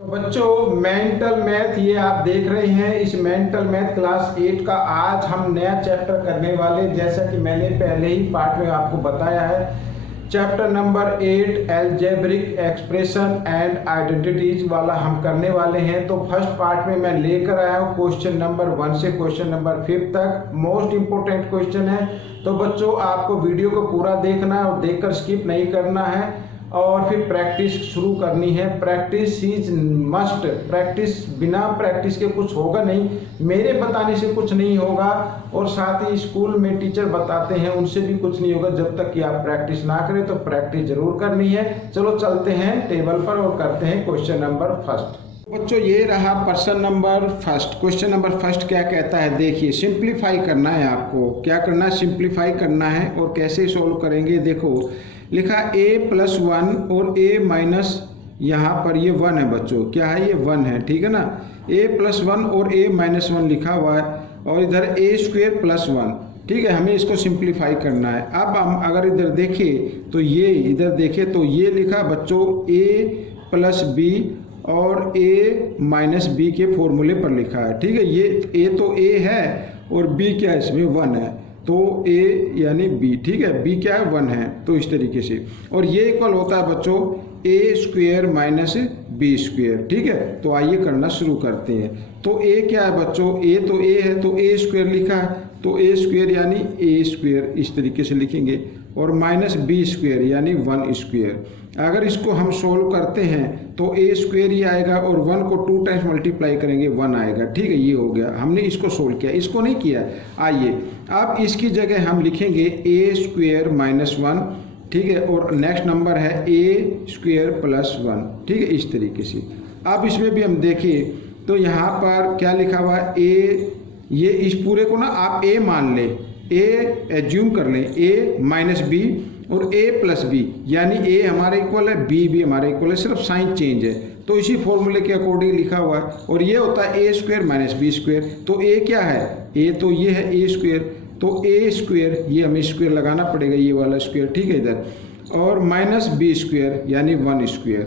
तो बच्चों mental math ये आप देख रहे हैं। इस मेंटल मैथ क्लास 8 का आज हम नया चैप्टर करने वाले, जैसा कि मैंने पहले ही पार्ट में आपको बताया है। Chapter number 8 algebraic expression and identities वाला हम करने वाले हैं। तो फर्स्ट पार्ट में मैं लेकर आया हूँ क्वेश्चन नंबर 1 से क्वेश्चन नंबर 5 तक। मोस्ट इंपोर्टेंट क्वेश्चन है, तो बच्चों आपको वीडियो को पूरा देखना है और देखकर स्किप नहीं करना है और फिर प्रैक्टिस शुरू करनी है। Practice is must. प्रैक्टिस, बिना प्रैक्टिस के कुछ होगा नहीं, मेरे बताने से कुछ नहीं होगा और साथ ही स्कूल में टीचर बताते हैं उनसे भी कुछ नहीं होगा जब तक कि आप प्रैक्टिस ना करें। तो प्रैक्टिस जरूर करनी है। चलो चलते हैं टेबल पर और करते हैं क्वेश्चन नंबर फर्स्ट। बच्चों ये रहा person number first. Question number first क्या कहता है, देखिए सिंप्लीफाई करना है आपको। क्या करना है, सिंप्लीफाई करना है। और कैसे सोल्व करेंगे, देखो लिखा a+1 और a माइनस, यहाँ पर ये 1 है बच्चों, क्या है ये 1 है, ठीक है ना। a+1 और a-1 लिखा हुआ है और इधर a²+1, ठीक है। हमें इसको सिंप्लीफाई करना है। अब हम अगर इधर देखें तो ये इधर देखें तो ये लिखा बच्चों a+b और a-b के फॉर्मूले पर लिखा है, ठीक है। ये a तो a है और b क्या है, इसमें 1 है, तो a यानी b, ठीक है। b क्या है, 1 है, तो इस तरीके से। और ये इक्वल होता है बच्चों a² - b², ठीक है। तो आइए करना शुरू करते हैं। तो a क्या है बच्चों, a तो a है तो a² लिखा है, तो a² यानी a², इस तरीके से लिखेंगे, और -b² यानी 1²। अगर इसको हम सोल्व करते हैं तो a² ही आएगा और 1 को 2 टाइम्स मल्टीप्लाई करेंगे 1 आएगा, ठीक है। ये हो गया, हमने इसको सोल्व किया, इसको नहीं किया। आइए अब इसकी जगह हम लिखेंगे a² - 1, ठीक है, और नेक्स्ट नंबर है a²+1, ठीक है, इस तरीके से। अब इसमें भी हम देखें तो यहाँ पर क्या लिखा हुआ है, a, ये इस पूरे को ना आप a मान लें, a एज्यूम कर लें, a - b और a+b, यानी a हमारा इक्वल है, b भी हमारा इक्वल है, सिर्फ साइन चेंज है। तो इसी फॉर्मूले के अकॉर्डिंग लिखा हुआ है और ये होता है a² - b²। तो a क्या है, a तो ये है a², तो a², ये हमें स्क्वायर लगाना पड़ेगा, ये वाला स्क्वायर, ठीक है, इधर, और -b² यानी 1²।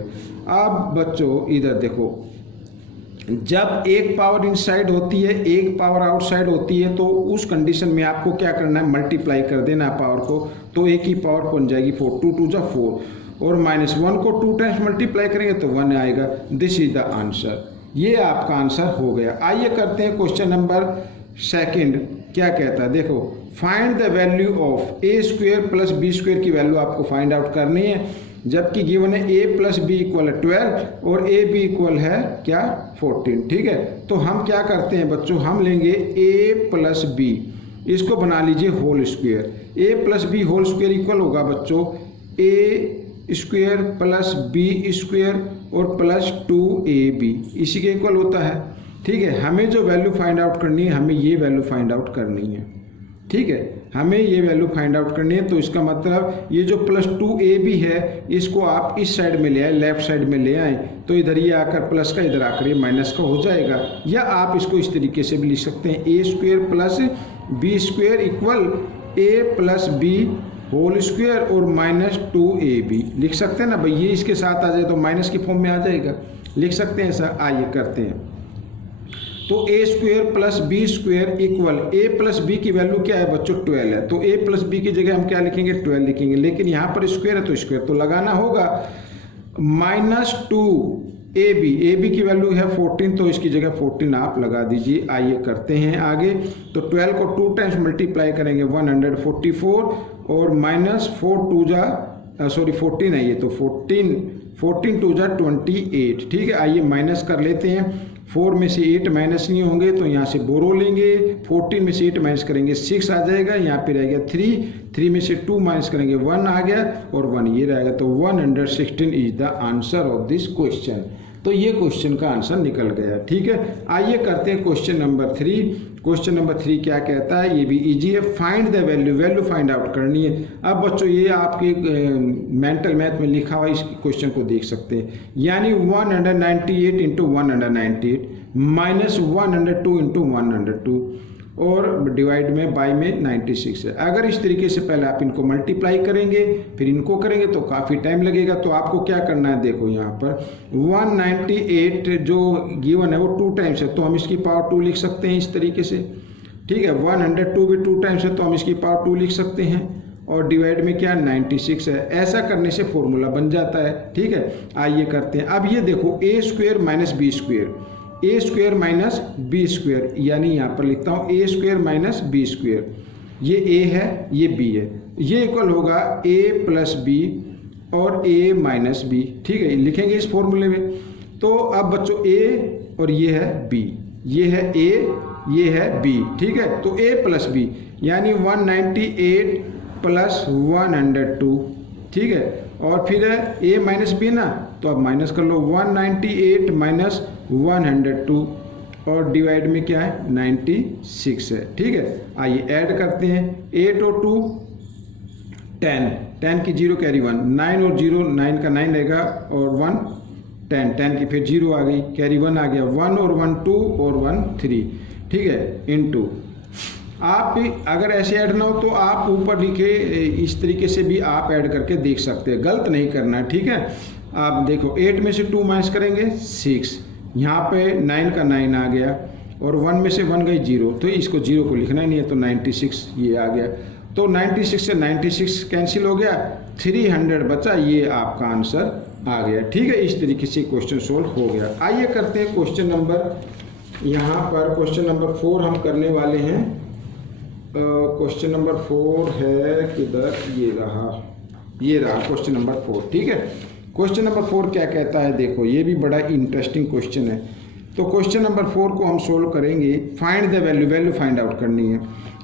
अब बच्चों इधर देखो, जब एक पावर इनसाइड होती है एक पावर आउटसाइड होती है, तो उस कंडीशन में आपको क्या करना है, मल्टीप्लाई कर देना है पावर को, तो एक ही पावर बन जाएगी 4, 2 2 4, और -1 को 2 टाइम्स मल्टीप्लाई करेंगे तो 1 आएगा। दिस इज द आंसर, ये आपका आंसर हो गया। आइए करते हैं क्वेश्चन नंबर सेकंड। क्या कहता है, देखो find the value of a² + b² की वैल्यू आपको फाइंड आउट करनी है, जबकि गिवन है a+b = 12 और ab इक्वल है क्या, 14, ठीक है। तो हम क्या करते हैं बच्चों, हम लेंगे a+b, इसको बना लीजिए whole square. a+b whole square equal होगा बच्चों a² + b² और +2ab, इसी के इक्वल होता है, ठीक है। हमें जो वैल्यू फाइंड आउट करनी है, हमें ये वैल्यू फाइंड आउट करनी है, ठीक है, हमें ये वैल्यू फाइंड आउट करनी है। तो इसका मतलब ये जो +2ab है, इसको आप इस साइड में ले आए, लेफ्ट साइड में ले आए, तो इधर ये आकर प्लस का, इधर आकर ये माइनस का हो जाएगा। या आप इसको इस तरीके से भी लिख सकते हैं, a² + b² equal a+b whole square और -2ab लिख सकते हैं ना भाई। ये इसके साथ आ जाए तो माइनस की फॉर्म में आ जाएगा, लिख सकते हैं ऐसा। आइए करते हैं। तो a² + b² इक्वल a+b की वैल्यू क्या है बच्चों, 12 है, तो a+b की जगह हम क्या लिखेंगे, 12 लिखेंगे, लेकिन यहाँ पर स्क्वायर है तो स्क्वायर तो लगाना होगा। -2ab की वैल्यू है 14, तो इसकी जगह 14 आप लगा दीजिए। आइए करते हैं आगे। तो 12 को 2 टाइम्स मल्टीप्लाई करेंगे 144 और -14 है ये, तो 14 2 = 28, ठीक है। आइए माइनस कर लेते हैं। 4 में से 8 माइनस नहीं होंगे तो यहाँ से बोरो लेंगे, 14 में से 8 माइनस करेंगे 6 आ जाएगा, यहाँ पे रहेगा 3 में से 2 माइनस करेंगे 1 आ गया और 1 ये रहेगा। तो 116 is the answer of this question. तो ये क्वेश्चन का आंसर निकल गया, ठीक है। आइए करते हैं क्वेश्चन नंबर 3। क्वेश्चन नंबर 3 क्या कहता है, ये भी इजी है। Find the value find out करनी है। अब बच्चों ये आपके मेंटल मैथ में लिखा हुआ, इस क्वेश्चन को देख सकते हैं, यानी 198 × 198 -102 × 102 और डिवाइड में बाई में 96 है। अगर इस तरीके से पहले आप इनको मल्टीप्लाई करेंगे फिर इनको करेंगे तो काफ़ी टाइम लगेगा। तो आपको क्या करना है, देखो यहाँ पर 198 जो गिवन है वो 2 टाइम्स है तो हम इसकी पावर 2 लिख सकते हैं इस तरीके से, ठीक है। 102 भी 2 टाइम्स है तो हम इसकी पावर 2 लिख सकते हैं और डिवाइड में क्या 96 है। ऐसा करने से फॉर्मूला बन जाता है, ठीक है। आइए करते हैं। अब ये देखो ए स्क्वायर माइनस बी स्क्वायर, ए स्क्वायर माइनस बी स्क्वायर, यानी यहाँ पर लिखता हूँ ए स्क्वायर माइनस बी स्क्वायर, ये ए है ये बी है, ये इक्वल होगा ए प्लस बी और ए माइनस बी, ठीक है। लिखेंगे इस फॉर्मूले में। तो अब बच्चों ए और ये है बी, ये है ए ये है बी, ठीक है। तो ए प्लस बी यानी 198 प्लस 102, ठीक है। और फिर है ए माइनस बी ना, तो अब माइनस कर लो 198 माइनस 102 और डिवाइड में क्या है 96 है, ठीक है। आइए ऐड करते हैं 8 और 2 10, 10 की 0 कैरी 1, 9 और 0 9 का 9 रहेगा और 1 10, 10 की फिर 0 आ गई कैरी 1 आ गया, 1 और 1 2 और 1 3, ठीक है, इनटू। आप भी अगर ऐसे ऐड ना हो तो आप ऊपर लिखे इस तरीके से भी आप ऐड करके देख सकते हैं, गलत नहीं करना है, ठीक है। आप देखो 8 में से 2 माइनस करेंगे 6, यहाँ पे 9 का 9 आ गया और 1 में से 1 गई 0, तो इसको 0 को लिखना ही नहीं है तो 96 ये आ गया। तो 96 से 96 कैंसिल हो गया, 300 बचा, ये आपका आंसर आ गया, ठीक है। इस तरीके से क्वेश्चन सोल्व हो गया। आइए करते हैं क्वेश्चन नंबर, यहाँ पर क्वेश्चन नंबर 4 हम करने वाले हैं। क्वेश्चन नंबर 4 है किधर, ये रहा क्वेश्चन नंबर 4, ठीक है। क्वेश्चन नंबर 4 क्या कहता है, देखो ये भी बड़ा इंटरेस्टिंग क्वेश्चन है। तो क्वेश्चन नंबर 4 को हम सोल्व करेंगे, find the value find out करनी है।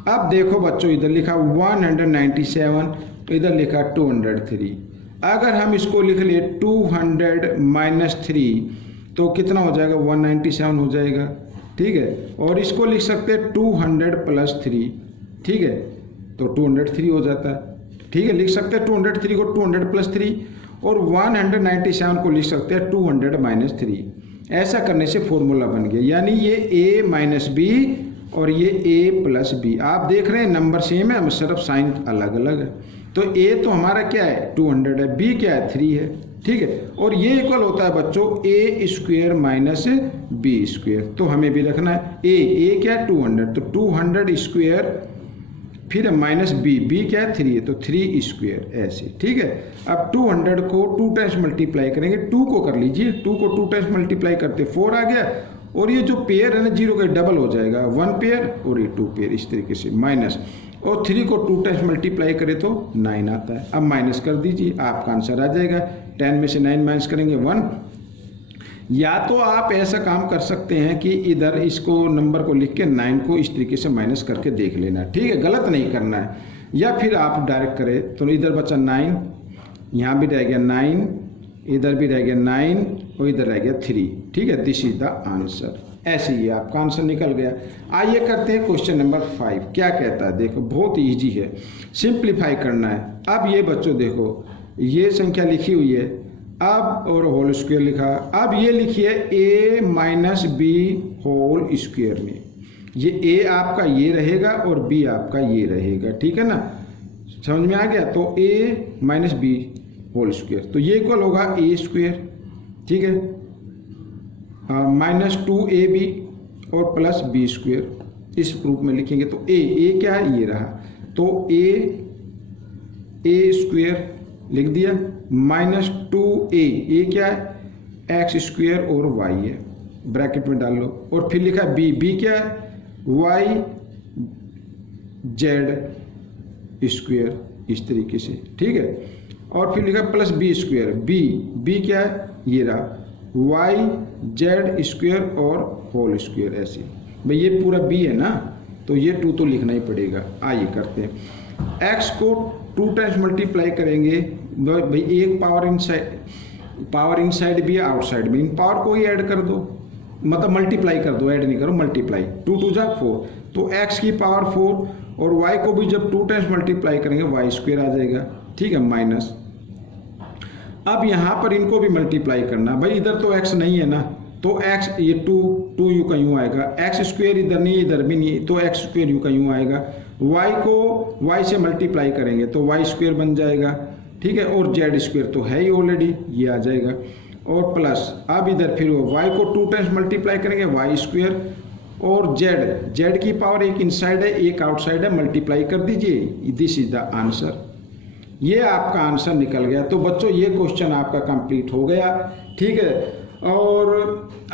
अब देखो बच्चों इधर लिखा 197, इधर लिखा 203। अगर हम इसको लिख लिए 200 माइनस 3 तो कितना हो जाएगा 197 हो जाएगा, ठीक है। और इसको लिख सकते हैं 200 प्लस 3, ठीक है, तो 203 हो जाता है, ठीक है। लिख सकते हैं 203 को 200 प्लस 3 और 197 को लिख सकते हैं 200 माइनस 3। ऐसा करने से फॉर्मूला बन गया, यानी ये a माइनस बी और ये a प्लस बी। आप देख रहे हैं नंबर सेम है, सिर्फ साइन अलग अलग है। तो a तो हमारा क्या है 200 है, b क्या है 3 है, ठीक है। और ये इक्वल होता है बच्चों a square minus b square, तो हमें भी रखना है a क्या है 200, तो 200 स्क्वायर फिर माइनस बी क्या है 3 है, तो 3 स्क्वायर ऐसे, ठीक है। अब 200 को 2 टाइम्स मल्टीप्लाई करेंगे, 2 को कर लीजिए, 2 को 2 टाइम्स मल्टीप्लाई करते 4 आ गया और ये जो पेयर है ना 0 का डबल हो जाएगा, 1 पेयर और ये 2 पेयर, इस तरीके से माइनस, और 3 को 2 टाइम्स मल्टीप्लाई करें तो 9 आता है। अब माइनस कर दीजिए, आपका आंसर आ जाएगा। 10 में से 9 माइनस करेंगे 1। या तो आप ऐसा काम कर सकते हैं कि इधर इसको नंबर को लिख के 9 को इस तरीके से माइनस करके देख लेना, ठीक है, गलत नहीं करना है। या फिर आप डायरेक्ट करें तो इधर बचा 9, यहाँ भी रह गया 9, इधर भी रह गया 9 और इधर रह गया 3, ठीक है। दिस इज द आंसर, ऐसे ही आपका आंसर निकल गया। आइए करते हैं क्वेश्चन नंबर 5। क्या कहता है, देखो बहुत ईजी है, सिंप्लीफाई करना है। अब ये बच्चों देखो ये संख्या लिखी हुई है, अब और होल स्क्वायर लिखा, अब ये लिखिए a minus b whole square में, ये a आपका ये रहेगा और b आपका ये रहेगा, ठीक है ना, समझ में आ गया। तो a minus b whole square, तो ये इक्वल होगा a स्क्वायर, ठीक है, माइनस 2ab और प्लस b स्क्वायर, इस रूप में लिखेंगे। तो a क्या है ये रहा, तो a स्क्वायर लिख दिया, माइनस 2a क्या है एक्स स्क्वायर और y है, ब्रैकेट में डाल लो, और फिर लिखा b क्या है y z स्क्वायर, इस तरीके से, ठीक है। और फिर लिखा प्लस b स्क्वायर, b क्या है ये रहा y z स्क्वायर और होल स्क्वायर, ऐसे भाई ये पूरा b है ना, तो ये 2 तो लिखना ही पड़ेगा। आइए करते हैं, x को 2 टाइम्स मल्टीप्लाई करेंगे भाई, एक पावर इनसाइड भी है आउटसाइड भी, इन पावर को ही ऐड कर दो, मतलब मल्टीप्लाई कर दो, ऐड नहीं करो, मल्टीप्लाई, 2 2 जा 4, तो x की पावर 4 और y को भी जब 2 टाइम्स मल्टीप्लाई करेंगे y स्क्वायर आ जाएगा, ठीक है, माइनस। अब यहाँ पर इनको भी मल्टीप्लाई करना, भाई इधर तो x नहीं है ना, तो एक्स ये टू यू का यूँ आएगा, एक्स स्क्वेयर इधर नहीं इधर भी नहीं, तो एक्स स्क्वेयर यू का यूँ आएगा। वाई को वाई से मल्टीप्लाई करेंगे तो वाई स्क्वेयर बन जाएगा, ठीक है, और जेड स्क्वेयर तो है ही ऑलरेडी, ये आ जाएगा। और प्लस अब इधर फिर वाई को 2 टाइम्स मल्टीप्लाई करेंगे वाई स्क्वेयर, और जेड की पावर एक इनसाइड है एक आउटसाइड है, मल्टीप्लाई कर दीजिए, दिस इज द आंसर। ये आपका आंसर निकल गया। तो बच्चों ये क्वेश्चन आपका कंप्लीट हो गया, ठीक है। और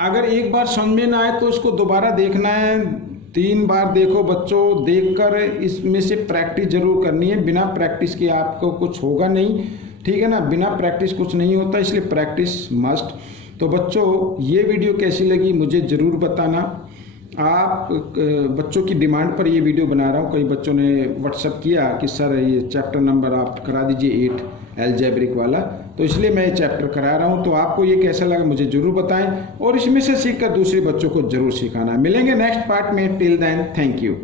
अगर एक बार समझ में ना आए तो इसको दोबारा देखना है, 3 बार देखो बच्चों, देखकर इसमें से प्रैक्टिस जरूर करनी है। बिना प्रैक्टिस के आपको कुछ होगा नहीं, ठीक है ना, बिना प्रैक्टिस कुछ नहीं होता, इसलिए प्रैक्टिस मस्ट। तो बच्चों ये वीडियो कैसी लगी मुझे ज़रूर बताना। आप बच्चों की डिमांड पर ये वीडियो बना रहा हूँ। कई बच्चों ने व्हाट्सअप किया कि सर ये चैप्टर नंबर आप करा दीजिए 8 अलजेब्रिक वाला, तो इसलिए मैं ये चैप्टर करा रहा हूँ। तो आपको ये कैसा लगा मुझे ज़रूर बताएं, और इसमें से सीखकर दूसरे बच्चों को ज़रूर सिखाना। मिलेंगे नेक्स्ट पार्ट में, टिल देन थैंक यू।